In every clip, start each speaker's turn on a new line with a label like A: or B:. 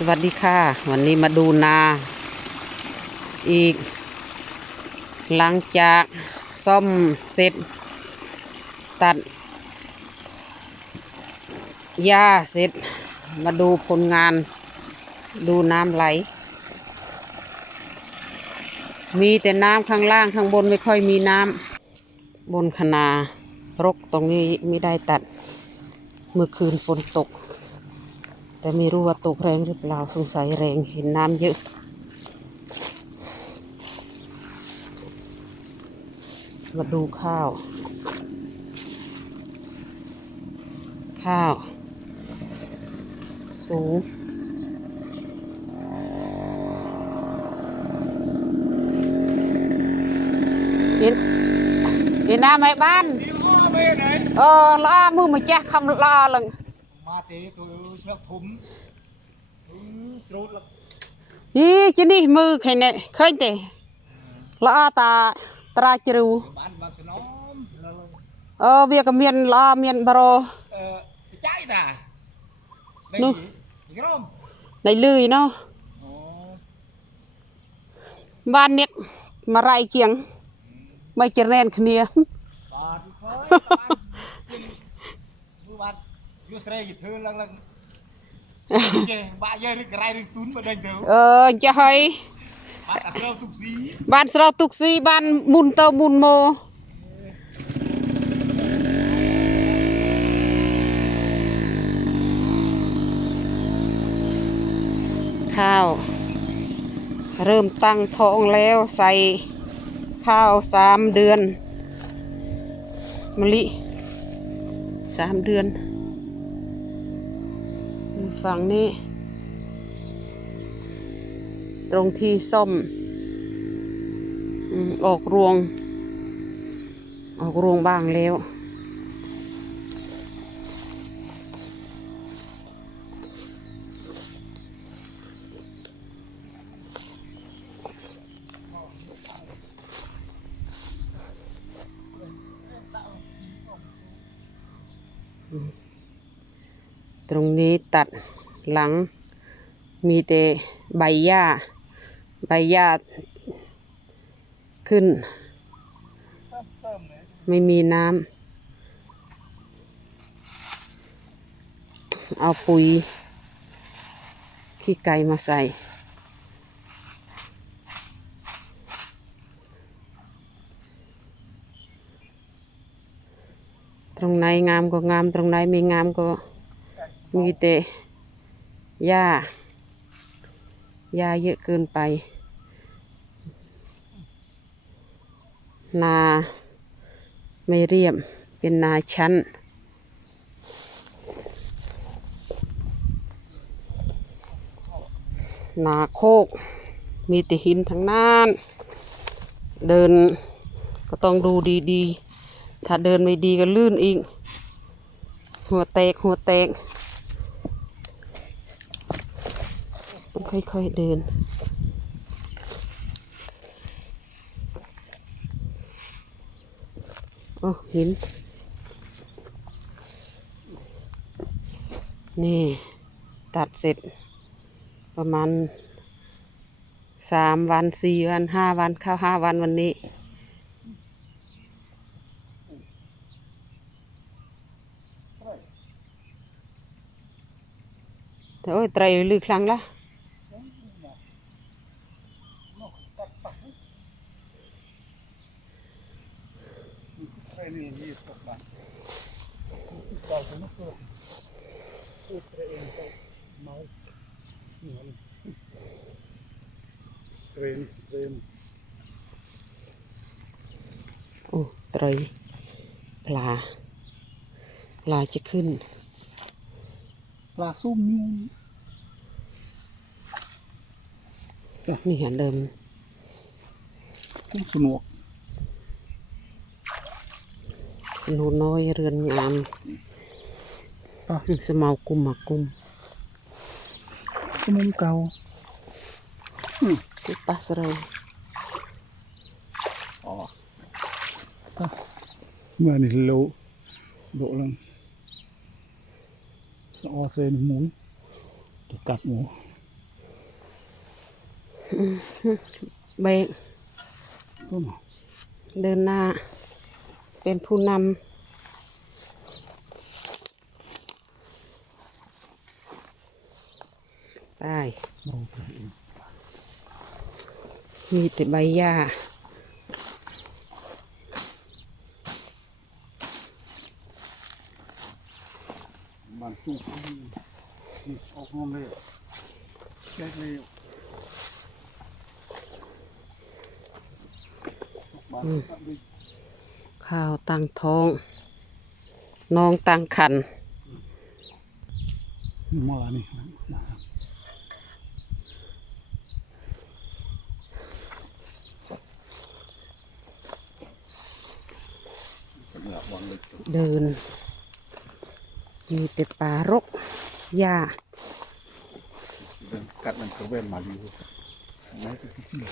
A: สวัสดีค่ะ วันนี้มาดูนา อีก หลังจากซ่อมเสร็จ ตัดหญ้าเสร็จ มาดูผลงาน ดูน้ำไหล มีแต่น้ำข้างล่างข้างบนไม่ค่อยมีน้ำบนคณารกตรงนี้ไม่ได้ตัด เมื่อคืนฝนตก แต่ไม่รู้ว่าตกแรงหรือเปล่าสงสัยแรงเห็นน้ำเยอะมาดูข้าว ข้าว สูง เห็นเห็นน้ำไหมบ้าน
B: đi mua về đấy
A: เออล้อมือมาแจ้คำล้อเลย
B: mà thế tôi sẽ thúng thúng trốn là
A: ยี่จะนี่มือใครเนี่ยเคยเตะล้อตา
B: លោ
A: កភូមិជ្រូតលោកអីជនេះមើលឃើញឃើញទេល្អតា
B: ត្រាជ្រូ
A: បា
B: នបាន
A: สนមអូវាក៏មាន
B: ល្អ
A: មានប្រូអឺចៃតានោះក្រុមនៃលឺណោះបាននេះមករៃជាងម
B: កចរែនគ្នាបាទអើយបាទយូស្រីយធ្វើឡើងឡើង
A: เออจะให้
B: bà đặt đâu tục gì
A: บ้านเราตุกซีบ้านมุนเตอมุนโมข้าวเริ่มตั้งท้องแล้วใส่ข้าวสามเดือนมะลิสามเดือน ฝั่งนี้ ตรงที่ซ่อมอืมออกรวง ออกรวงบ้างแล้ว ตัดหลัง มีแต่ใบหญ้า ใบหญ้าขึ้น ไม่มีน้ำ เอาปุ๋ย ขี้ไก่มาใส่ตรงไหนงามก็งามตรงไหนไม่งามก็ มีแต่หญ้าหญ้าเยอะเกินไป นาไม่เรียบเป็นนาชั้น นาโคก มีแต่หินทั้งนั้นเดินก็ต้องดูดีๆ ถ้าเดินไม่ดีก็ลื่นอีก หัวแตกหัวแตก ต้อง ค่อยๆเดินโอ้หิน นี่ ตัดเสร็จ ประมาณสามวันสี่วันห้าวันเข้าห้าวันวันนี้แต่โอ้ยไตรลือครั้งละ
B: บอกผมไม่พูดเองก็เมาเหนียวเตรมเตรม
A: โอ้ตรยปลา ปลาจะขึ้น
B: ปลาซุ่มยู
A: นนี่เห็นเดิม
B: สนวก
A: สนุนน้อยเรือนงาม
B: ป่ะ
A: สเมากุมหมากกุม
B: Cái mông cầu
A: ติปัสเรา
B: Ờ ป่ะ Mà này lâu Độ lắm Nó o xe này muối Tôi cắt mũ
A: เบรก
B: ก็มา
A: เดินหน้า เป็นผู้นำ ไป
B: มองตัวเอง
A: มีแต่ใบหญ้า
B: มันตู้ที่นี่ออกห้องเลยแค่เลยบ้านก็ดี
A: ข้าวตังท้อง น้องตังขัน
B: มาละนี่นะ
A: เดินมีแต่ป่ารกหญ้า
B: กัดมันก็เว้นมาอยู่ไม่ก็ที่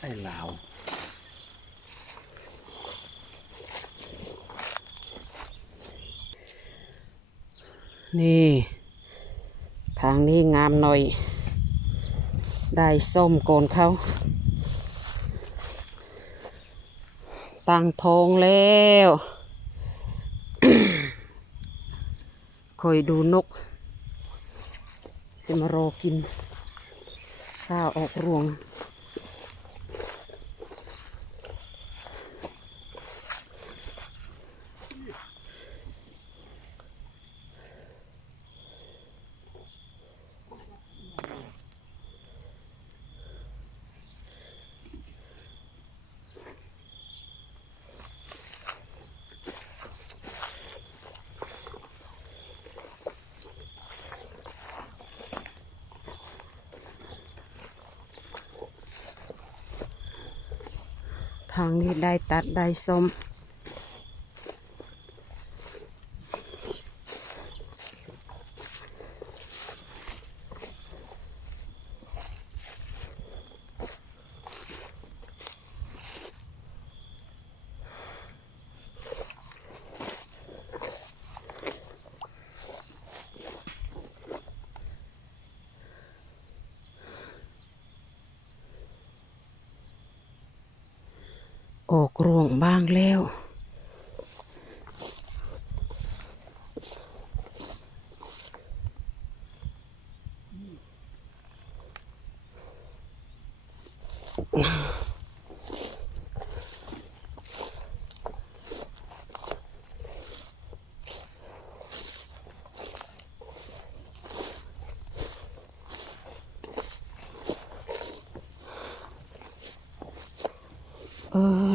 B: ไอ้ลาว
A: นี่ ทางนี้งามหน่อย ได้ส้มโกนเขา ตั้งทองแล้วคอยดูนก จะมารอกินข้าวออกรวงางนี้ได้ตัดได้สม กรวงบ้างแล้ว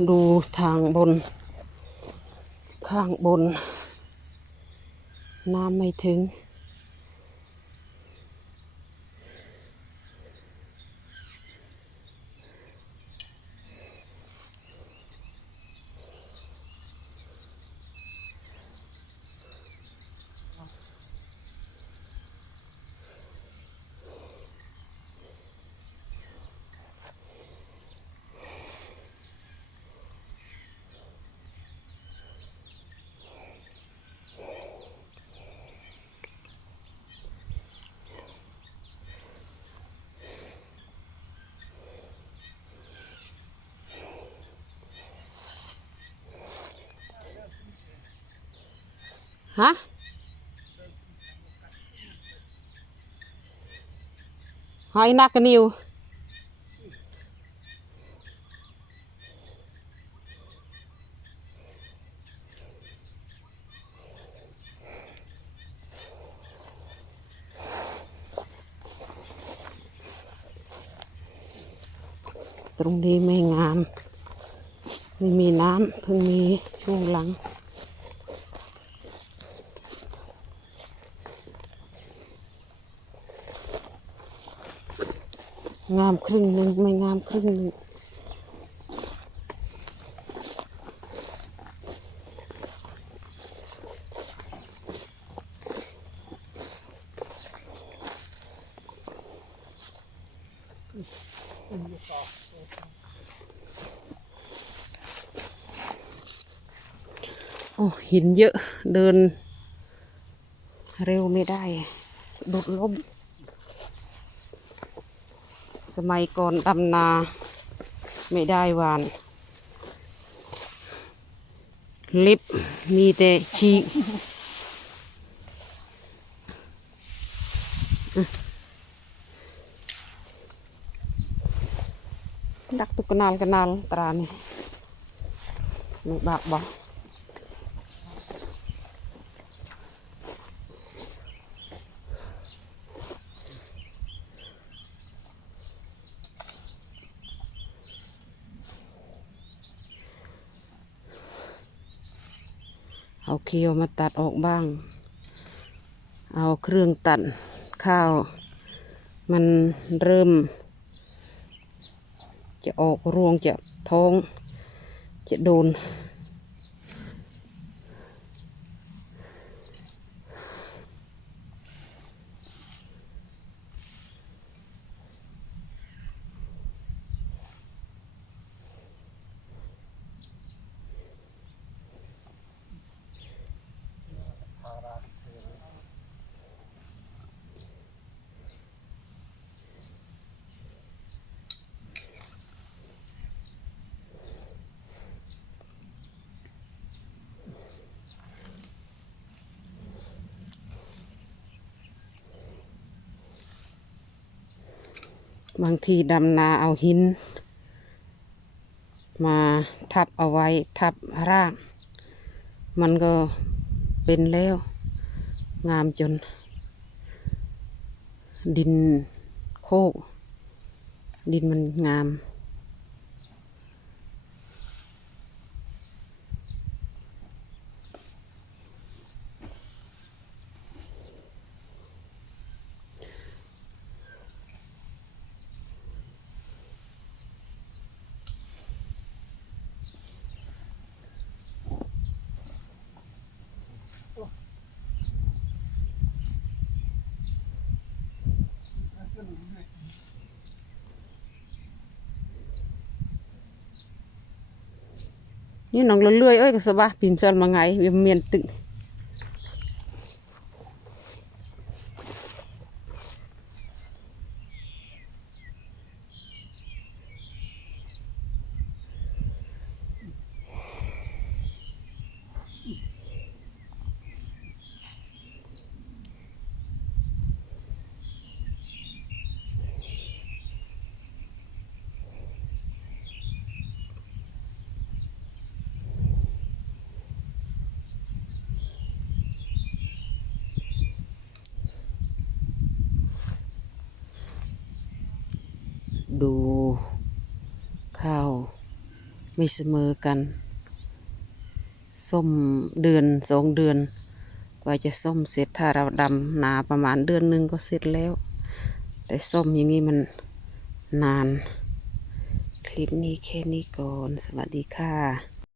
A: ดูทางบน ข้างบน น้ำไม่ถึง ฮะ หอยนักกระนิว ตรงนี้ไม่งาม ไม่มีน้ำเพิ่งมีช่วงหลัง งามครึ่งหนึ่งไม่งามครึ่งหนึ่งโอ้หินเยอะเดินเร็วไม่ได้ดุดล้ม สมัยก่อนดำนาไม่ได้หวาน ลิปมีแต่ฉีดักตุกน al kenal ตรานี่ไม่บากบอก เอาเคียวมาตัดออกบ้าง เอาเครื่องตัดข้าว มันเริ่ม จะออกรวงจะท้อง จะโดน บางทีดำนาเอาหิน มาทับเอาไว้ทับราก มันก็เป็นแล้ว งามจน ดินโคก ดินมันงาม นี่น้องเลื่อยๆเอ้ยก็สบายพิมพ์เซลมาไงเวียนเมียนตึง ไม่เสมอกัน ส้มเดือนสองเดือน กว่าจะส้มเสร็จถ้าเราดำนาประมาณเดือนหนึ่งก็เสร็จแล้ว แต่ส้มอย่างนี้มันนาน คลิปนี้แค่นี้ก่อน สวัสดีค่ะ